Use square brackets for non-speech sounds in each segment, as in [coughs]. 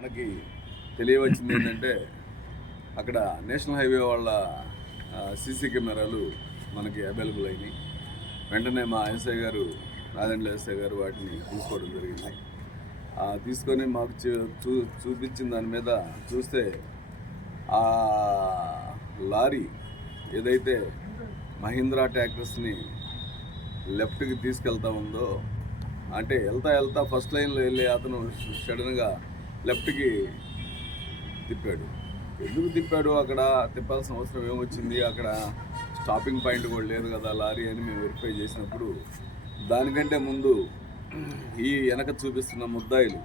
మనకి తెలియవచ్చింది ఏంటంటే అక్కడ నేషనల్ హైవే వాళ్ళ సీసీ కెమెరాలు మనకి అవైలబుల్ అయినాయి. వెంటనే మా ఎస్ఐ గారు రాజండ్ల ఎస్ఐ గారు వాటిని తీసుకోవడం జరిగింది. తీసుకొని మాకు చూ- చూ చూపించిన దాని మీద చూస్తే ఆ లారీ ఏదైతే మహీంద్రా ట్రాక్టర్స్ని లెఫ్ట్కి తీసుకెళ్తా ఉందో అంటే వెళ్తా వెళ్తా ఫస్ట్ లైన్లో వెళ్ళి అతను సడన్గా లెఫ్ట్కి తిప్పాడు. ఎందుకు తిప్పాడు? అక్కడ తిప్పాల్సిన అవసరం ఏమొచ్చింది? అక్కడ స్టాపింగ్ పాయింట్ కూడా లేదు కదా లారీ అని మేము వెరిఫై చేసినప్పుడు దానికంటే ముందు ఈ వెనక చూపిస్తున్న ముద్దాయిలు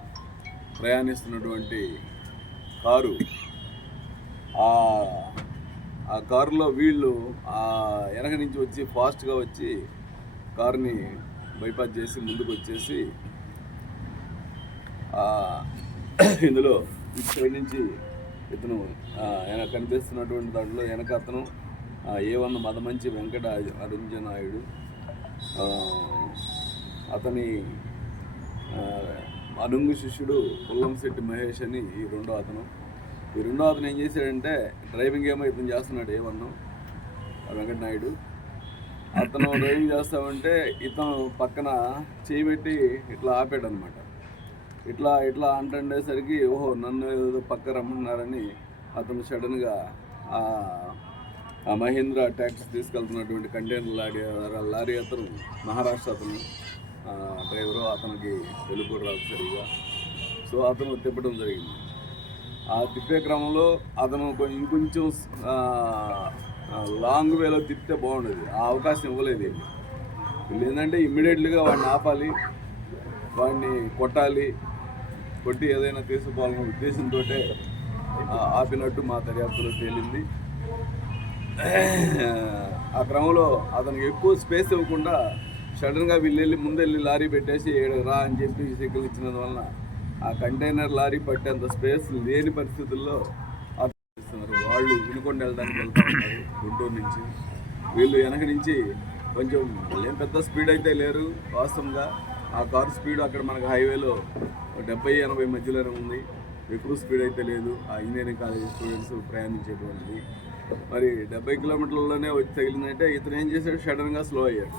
ప్రయాణిస్తున్నటువంటి కారు ఆ కారులో వీళ్ళు ఆ వెనక నుంచి వచ్చి ఫాస్ట్గా వచ్చి కారుని బైపాస్ చేసి ముందుకు వచ్చేసి ఇందులో ఇటు నుంచి ఇతను ఆయన కనిపిస్తున్నటువంటి దాంట్లో వెనక అతను ఏ వన్ మదమంచి వెంకట అరుంజనాయుడు అతని అనుంగు శిష్యుడు పుల్లంశెట్టి మహేష్ అని ఈ రెండో అతను. ఈ రెండో అతను ఏం చేశాడంటే డ్రైవింగ్ ఏమో ఇతను చేస్తున్నాడు ఏమన్నా వెంకట వెంకటనాయుడు. అతను డ్రైవింగ్ చేస్తామంటే ఇతను పక్కన చేయి పెట్టి ఇట్లా ఆపాడు అనమాట ఇట్లా ఇట్లా అంటుండేసరికి ఓహో నన్ను ఏదో పక్క రమ్మన్నారని అతను సడన్గా ఆ మహీంద్ర ట్యాక్సీ తీసుకెళ్తున్నటువంటి కంటైనర్ లారీ లారీ అతను మహారాష్ట్ర అతను డ్రైవరు అతనికి తెలుగు రాదు సరిగా. సో అతను తిప్పడం జరిగింది. ఆ తిప్పే క్రమంలో అతను ఇంకొంచెం లాంగ్ వేలో తిప్పితే బాగుండేది. ఆ అవకాశం ఇవ్వలేదు వీళ్ళు ఏంటంటే ఇమ్మీడియట్లీగా వాడిని ఆపాలి వాడిని కొట్టాలి కొట్టి ఏదైనా తీసుకోవాలన్న ఉద్దేశంతో ఆపినట్టు మా దర్యాప్తులో తేలింది. ఆ క్రమంలో అతనికి ఎక్కువ స్పేస్ ఇవ్వకుండా సడన్గా వీళ్ళెళ్ళి ముందెళ్ళి లారీ పెట్టేసి రా అని చెప్పి సిగ్నల్ ఇచ్చినందువలన ఆ కంటైనర్ లారీ పట్టేంత స్పేస్ లేని పరిస్థితుల్లో అతను వాళ్ళు వినుకొండ వెళ్ళడానికి వెళ్తూ ఉన్నారు గుంటూరు నుంచి. వీళ్ళు వెనక నుంచి కొంచెం ఏం పెద్ద స్పీడ్ అయితే లేరు వాస్తవంగా. ఆ కారు స్పీడ్ అక్కడ మనకు హైవేలో డెబ్బై ఎనభై మధ్యలోనే ఉంది. ఎక్కువ స్పీడ్ అయితే లేదు. ఆ ఇంజనీరింగ్ కాలేజ్ స్టూడెంట్స్ ప్రయాణించేటువంటిది. మరి డెబ్బై కిలోమీటర్లలోనే వచ్చి తగిలిందంటే ఇతను ఏం చేశాడు? సడన్గా స్లో అయ్యాడు.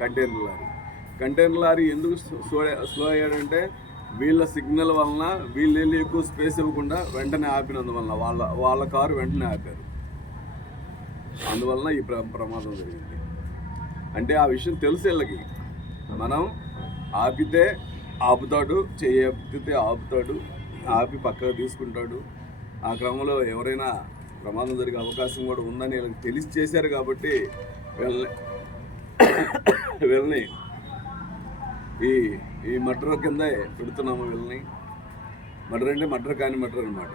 Container lorry. కంటైనర్ లారీ ఎందుకు స్లో స్లో అయ్యాడంటే వీళ్ళ సిగ్నల్ వలన వీళ్ళు వెళ్ళి ఎక్కువ స్పేస్ ఇవ్వకుండా వెంటనే ఆపినందువలన వాళ్ళ వాళ్ళ కారు వెంటనే ఆపారు. అందువలన ఈ ప్ర ప్రమాదం జరిగింది. అంటే ఆ విషయం తెలుసు వీళ్ళకి. మనం ఆపితే ఆపుతాడు చేయతే ఆపుతాడు ఆపి పక్కకు తీసుకుంటాడు. ఆ క్రమంలో ఎవరైనా ప్రమాదం జరిగే అవకాశం కూడా ఉందని వీళ్ళకి తెలిసి చేశారు కాబట్టి వీళ్ళని [coughs] వీళ్ళని ఈ ఈ మటర్ కింద పెడుతున్నాము వీళ్ళని. మటర్ అంటే మటర్ కాని మటర్ అనమాట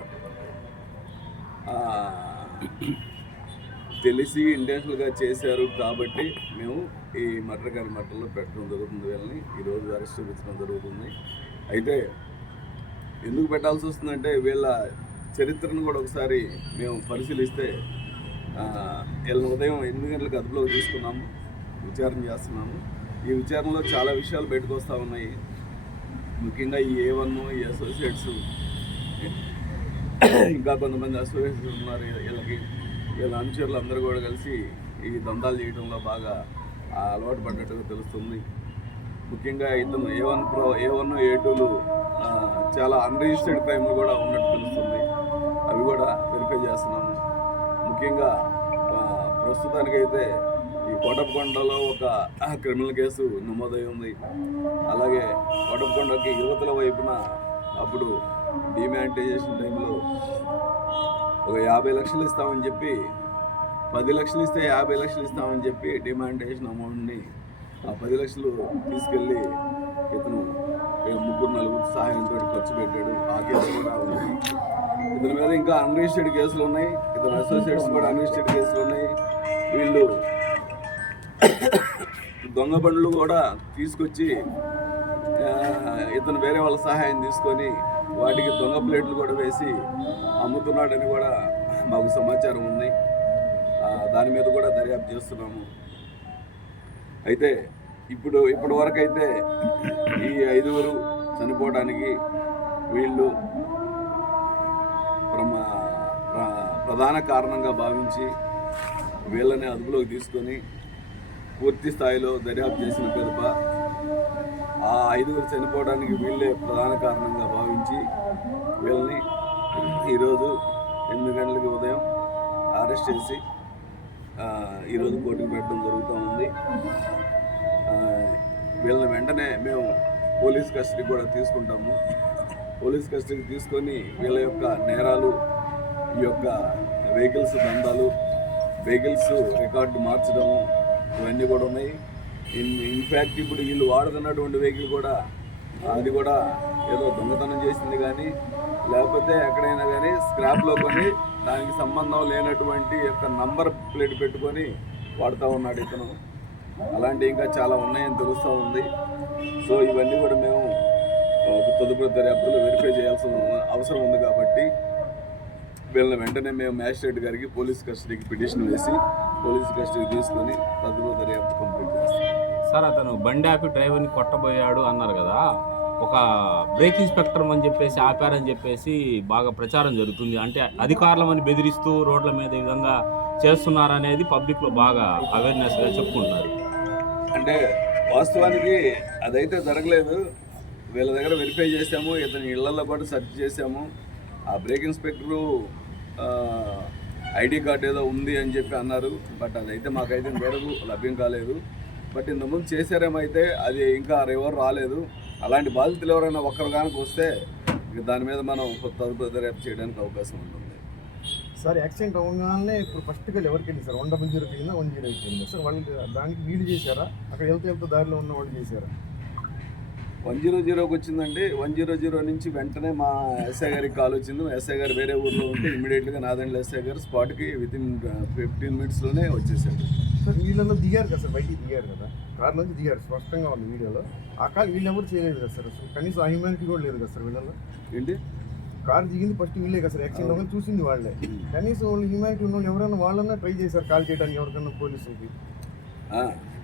తెలిసి ఇంటెన్షనల్గా చేశారు కాబట్టి మేము ఈ మటర్ గారి మటర్లో పెట్టడం జరుగుతుంది వీళ్ళని. ఈరోజు అరెస్ట్ చూపించడం జరుగుతుంది. అయితే ఎందుకు పెట్టాల్సి వస్తుందంటే వీళ్ళ చరిత్రను కూడా ఒకసారి మేము పరిశీలిస్తే వీళ్ళని ఉదయం ఎనిమిది గంటలకు అదుపులోకి తీసుకున్నాము. విచారణ చేస్తున్నాము. ఈ విచారణలో చాలా విషయాలు బయటకు ఉన్నాయి. ముఖ్యంగా ఈ ఏ వన్ ఈ అసోసియేట్స్ ఇంకా కొంతమంది అసోసియేట్స్ ఉన్నారు. వీళ్ళకి వీళ్ళ అనుచరులు అందరూ కూడా కలిసి ఈ దందాలు చేయడంలో బాగా అలవాటు పడ్డట్టుగా తెలుస్తుంది. ముఖ్యంగా ఇతను A one pro A one A tool చాలా అన్రిజిస్టర్డ్ క్రైమ్లు కూడా ఉన్నట్టు తెలుస్తుంది. అవి కూడా వెరిఫై చేస్తున్నాము. ముఖ్యంగా ప్రస్తుతానికైతే ఈ కోటప్పకొండలో ఒక క్రిమినల్ కేసు నమోదై ఉంది. అలాగే కోటప్పకొండకి యువతల వైపున అప్పుడు డిమానిటైజేషన్ టైంలో ఒక యాభై లక్షలు ఇస్తామని చెప్పి పది లక్షలు ఇస్తే యాభై లక్షలు ఇస్తామని చెప్పి డిమానిటైజేషన్ అమౌంట్ని ఆ పది లక్షలు తీసుకెళ్ళి ఇతను ముగ్గురు నలుగురు సహాయంతో ఖర్చు పెట్టాడు. ఆ కేసు కూడా ఉంది. ఇతని మీద ఇంకా అన్రిజిస్టర్డ్ కేసులు ఉన్నాయి. ఇతని అసోసియేట్స్ కూడా అన్రిజిస్టర్డ్ కేసులు ఉన్నాయి. వీళ్ళు దొంగ బండ్లు కూడా తీసుకొచ్చి ఇతను వేరే వాళ్ళ సహాయం తీసుకొని వాటికి దొంగ ప్లేట్లు కూడా వేసి అమ్ముతున్నాడని కూడా మాకు సమాచారం ఉంది దాని మీద కూడా దర్యాప్తు చేస్తున్నాము. అయితే ఇప్పుడు ఇప్పటి వరకు అయితే ఈ ఐదుగురు చనిపోవడానికి వీళ్ళు ప్రధాన కారణంగా భావించి వీళ్ళని అదుపులోకి తీసుకొని పూర్తి స్థాయిలో దర్యాప్తు చేసిన పిదప ఆ ఐదుగురు చనిపోవడానికి వీళ్ళే ప్రధాన కారణంగా భావించి వీళ్ళని ఈరోజు ఎనిమిది గంటలకి ఉదయం అరెస్ట్ చేసి ఈరోజు కోర్టుకు పెట్టడం జరుగుతూ ఉంది. వీళ్ళని వెంటనే మేము పోలీస్ కస్టడీ కూడా తీసుకుంటాము. పోలీస్ కస్టడీ తీసుకొని వీళ్ళ యొక్క నేరాలు ఈ యొక్క వెహికల్స్ దందాలు వెహికల్స్ రికార్డు మార్చడము ఇవన్నీ కూడా ఉన్నాయి. ఇన్ ఇన్ఫ్యాక్ట్ ఇప్పుడు వీళ్ళు వాడుతున్నటువంటి వెహికల్ కూడా అది కూడా ఏదో దొంగతనం చేసింది కానీ లేకపోతే ఎక్కడైనా కానీ స్క్రాప్లో కొని దానికి సంబంధం లేనటువంటి యొక్క నంబర్ ప్లేట్ పెట్టుకొని వాడుతూ ఉన్నాడు ఇతను. అలాంటి ఇంకా చాలా ఉన్నాయని తెలుస్తూ ఉంది. సో ఇవన్నీ కూడా మేము ఒక తదుపరి దర్యాప్తులో వెరిఫై చేయాల్సిన అవసరం ఉంది కాబట్టి వీళ్ళని వెంటనే మేము మ్యాజిస్ట్రేట్ గారికి పోలీస్ కస్టడీకి పిటిషన్ వేసి పోలీస్ కస్టడీ తీసుకొని తదుపరి దర్యాప్తు కంప్లీట్ చేస్తాం. సార్ అతను బండి ఆపి డ్రైవర్ని కొట్టబోయాడు అన్నారు కదా. ఒక బ్రేక్ ఇన్స్పెక్టర్ అని చెప్పేసి ఆపారని చెప్పేసి బాగా ప్రచారం జరుగుతుంది. అంటే అధికారులమని బెదిరిస్తూ రోడ్ల మీద ఈ విధంగా చేస్తున్నారనేది పబ్లిక్లో బాగా అవేర్నెస్గా చెప్పుకుంటున్నారు. అంటే వాస్తవానికి అదైతే జరగలేదు. వీళ్ళ దగ్గర వెరిఫై చేసాము ఇతని ఇళ్ళలో కూడా సెర్చ్ చేసాము ఆ బ్రేక్ ఇన్స్పెక్టరు ఐడి కార్డ్ ఏదో ఉంది అని చెప్పి అన్నారు. బట్ అదైతే మాకైతే ఇంతవరకు లభ్యం కాలేదు. బట్ ఇంతకుముందు చేశారేమైతే అది ఇంకా రివర్ రాలేదు. అలాంటి బాధితులు ఎవరైనా ఒక్కరు కనుక వస్తే ఇక దాని మీద మనం తదుపరి దర్యాప్తు చేయడానికి అవకాశం ఉంటుంది. సార్ యాక్సిడెంట్ అవ్వగానే ఇప్పుడు ఫస్ట్గా ఎవరికి వెళ్ళి సార్? వన్ డబుల్ జీరో కింద వన్ జీరో కింద. సార్ వాళ్ళు దానికి వీలు చేశారా? అక్కడ వెళ్తే వెళ్తే దారిలో ఉన్న వాళ్ళు చేశారా? వన్ జీరో జీరోకి వచ్చిందండి. వన్ జీరో జీరో నుంచి వెంటనే మా ఎస్ఐ గారికి కాల్ వచ్చింది. ఎస్ఐ గారు వేరే ఊర్లో ఉంటే ఇమీడియట్గా నాదండ్ల ఎస్ఐ గారు స్పాట్కి విత్ ఇన్ ఫిఫ్టీన్ మినిట్స్లోనే వచ్చేసాడు సార్ వీళ్ళలో దిగారు కదా సార్ బయటికి దిగారు కదా. కార్ నుంచి దిగారు స్పష్టంగా ఉంది వీడియోలో. ఆ కార్ వీళ్ళు ఎవరు చేయలేదు కదా సార్ అసలు. కనీసం ఆ హ్యూమానిటీ కూడా లేదు కదా సార్ వీళ్ళలో. ఏంటి? కార్ దిగింది ఫస్ట్ వీళ్ళే కదా సార్ యాక్సిడెంట్ అవ్వగానే చూసింది వాళ్ళే. [laughs] కనీసం వాళ్ళు హ్యూమానిటీ ఉన్న వాళ్ళు ఎవరైనా వాళ్ళన్నా ట్రై చేశారు కాల్ చేయడానికి ఎవరికన్నా పోలీసులకి.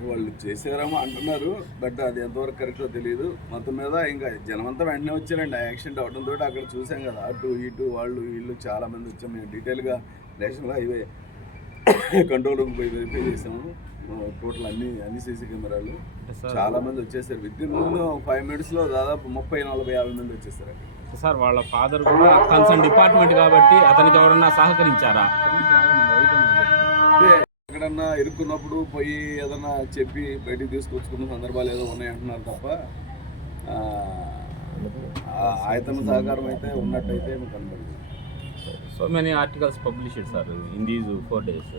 వాళ్ళు చేసారేమో అంటున్నారు బట్ అది ఎంతవరకు కరెక్టో తెలియదు మొత్తం మీద ఇంకా జనమంతా వెంటనే వచ్చారండి. ఆ యాక్సిడెంట్ అవడంతో అక్కడ చూసాం కదా అటు ఇటు వాళ్ళు వీళ్ళు చాలా మంది వచ్చాం. మేము డీటెయిల్గా నేషనల్ హైవే కంట్రోల్ రూమ్ పోయి వెరిఫై చేసాము. టోటల్ అన్ని అన్ని సీసీ కెమెరాలు. చాలా మంది వచ్చేసారు. విత్ ఇన్ ఫైవ్ మినిట్స్లో దాదాపు ముప్పై నలభై యాభై మంది వచ్చేసారు. సార్ వాళ్ళ ఫాదర్ కూడా కన్సర్న్ డిపార్ట్మెంట్ కాబట్టి అతనికి ఎవరన్నా సహకరించారా? ఎక్కడన్నా ఇరుక్కున్నప్పుడు పోయి ఏదన్నా చెప్పి బయటికి తీసుకొచ్చుకున్న సందర్భాలు ఏదో ఉన్నాయి అంటున్నారు తప్ప ఆయతన సహకారం అయితే ఉన్నట్టయితే మీకు కనబడింది so many articles in these four days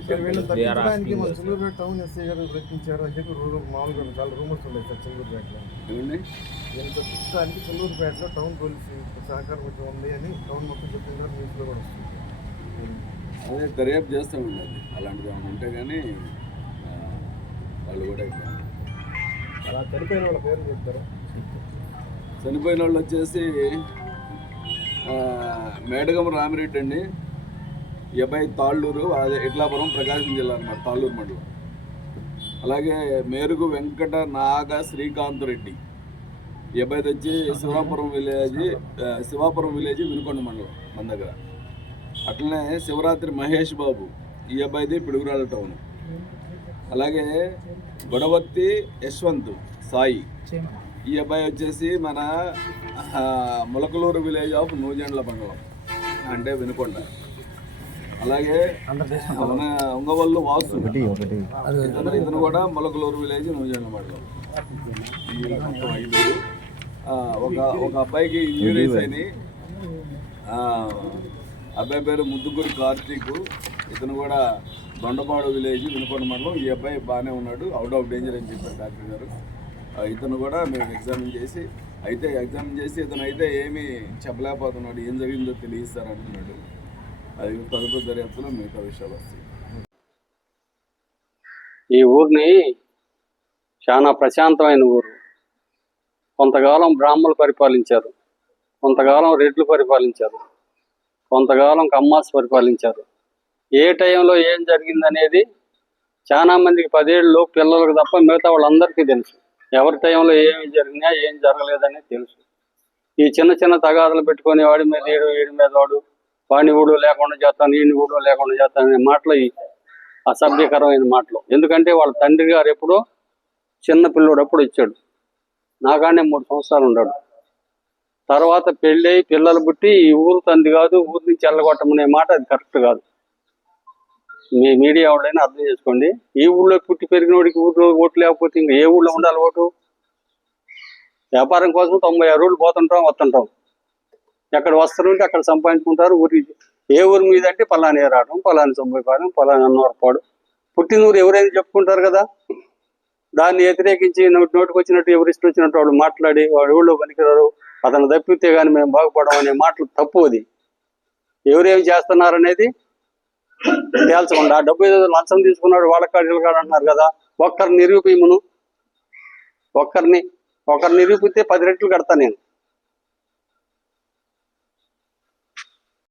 They are asking. Chillurupeta town SI గారు ప్రయత్నించారు అని చెప్పి రూరల్ మామూలుగా చాలా రూమర్స్ ఉన్నాయి సార్ ఏమండి దీన్ని తప్పించడానికి చిల్లూరుపేటలో టౌన్ పోలీస్ సహకారం కొంచెం ఉంది అని టౌన్ మొత్తం న్యూస్లో కూడా వస్తుంది. అదే దర్యాప్తు చేస్తామండి అది అలాంటిది ఏమైనా ఉంటే కానీ ఆ, వాళ్ళు కూడా ఇక్కడ అలా చనిపోయిన వాళ్ళ పేరు చెప్తారు? చనిపోయిన వాళ్ళు వచ్చేసి మేడగం రామిరెడ్డి అండి. ఈ తాళ్ళూరు అదే ఇట్లాపురం ప్రకాశం జిల్లా అనమాట తాళ్ళూరు మండలం. అలాగే మేరుగు వెంకట నాగ శ్రీకాంత్ రెడ్డి. ఈ వచ్చి శివాపురం విలేజ్ శివాపురం విలేజ్ వినుకొండ మండలం మన దగ్గర. అట్లనే శివరాత్రి మహేష్ బాబు ఈ అబ్బాయిది పిడుగురాళ్ళ టౌన్. అలాగే గొడవత్తి యశ్వంత్ సాయి. ఈ అబ్బాయి వచ్చేసి మన ములకలూరు విలేజ్ ఆఫ్ నూజెండ్ల మండలం. అంటే వినుకొండ. అలాగే మన ఉంగవల్లు వాసు. ఇతను ఇతను కూడా మొలకలూరు విలేజ్ నూజెండ్ల మండలం. ఒక ఒక అబ్బాయికి ఇంజురీస్ అయినాయి ఆ, అబ్బాయి పేరు ముద్దుగురి కార్తీక్. ఇతను కూడా దొండపాడు విలేజ్ వినుకొండ మండలం. ఈ అబ్బాయి బాగానే ఉన్నాడు. అవుట్ ఆఫ్ డేంజర్ అని చెప్పారు డాక్టర్ గారు. ఇతను కూడా మేము ఎగ్జామిన్ చేసి అయితే ఎగ్జామిన్ చేసి ఇతను అయితే ఏమీ చెప్పలేకపోతున్నాడు ఏం జరిగిందో తెలియస్తారు అంటున్నాడు అది తదుపరి దర్యాప్తులో మిగతా విషయాలు వస్తాయి. ఈ ఊరిని చాలా ప్రశాంతమైన ఊరు. కొంతకాలం బ్రాహ్మణులు పరిపాలించారు. కొంతకాలం రెడ్లు పరిపాలించారు. కొంతకాలం కమ్మాస్ పరిపాలించారు. ఏ టైంలో ఏం జరిగిందనేది చాలా మందికి పదేళ్ళు పిల్లలకు తప్ప మిగతా వాళ్ళందరికీ తెలుసు. ఎవరి టైంలో ఏమి జరిగినా ఏం జరగలేదని తెలుసు. ఈ చిన్న చిన్న తగాదులు పెట్టుకుని వాడి మీద ఏడు వీడి మీద వాడు వాడిని ఊడు లేకుండా చేస్తాను ఈయన ఊళ్ళో లేకుండా చేస్తాను అనే మాటలు అసభ్యకరమైన మాటలు. ఎందుకంటే వాళ్ళ తండ్రి గారు ఎప్పుడో చిన్న పిల్లోడు అప్పుడు ఇచ్చాడు. నాగానే మూడు సంవత్సరాలు ఉన్నాడు. తర్వాత పెళ్ళి పిల్లలు పుట్టి ఈ ఊరు తంది కాదు ఊరి నుంచి వెళ్ళగొట్టమనే మాట అది కరెక్ట్ కాదు. మీ మీడియా వాళ్ళైనా అర్థం చేసుకోండి. ఈ ఊళ్ళో పుట్టి పెరిగినోడికి ఊళ్ళో ఓటు లేకపోతే ఇంకా ఏ ఊళ్ళో ఉండాలి ఓటు? వ్యాపారం కోసం తొంభై ఆరు ఊళ్ళు పోతుంటాం వస్తుంటాం. ఎక్కడ వస్తారు ఉంటే అక్కడ సంపాదించుకుంటారు. ఊరి ఏ ఊరి మీద అంటే పలాని ఏరాటం పలాని సొంబైపాలెం పలానా అన్నవరపాడు. పుట్టిన ఊరు ఎవరైనా చెప్పుకుంటారు కదా? దాన్ని వ్యతిరేకించి నోటికి వచ్చినట్టు ఎవరు ఇష్టం వచ్చినట్టు వాళ్ళు మాట్లాడి వాడు ఊళ్ళో పనికిరారు అతను తప్పితే కానీ మేము బాగుపడడం అనే మాటలు తప్పు అది. ఎవరేం చేస్తున్నారనేది తేల్చకుండా డబ్బు ఏదో లంచం తీసుకున్నాడు వాళ్ళ కాడీలు కాడ అంటున్నారు కదా. ఒక్కరిని నిరూపిమును ఒక్కరిని ఒకరిని నిరూపితే పది రెట్లు కడతా నేను.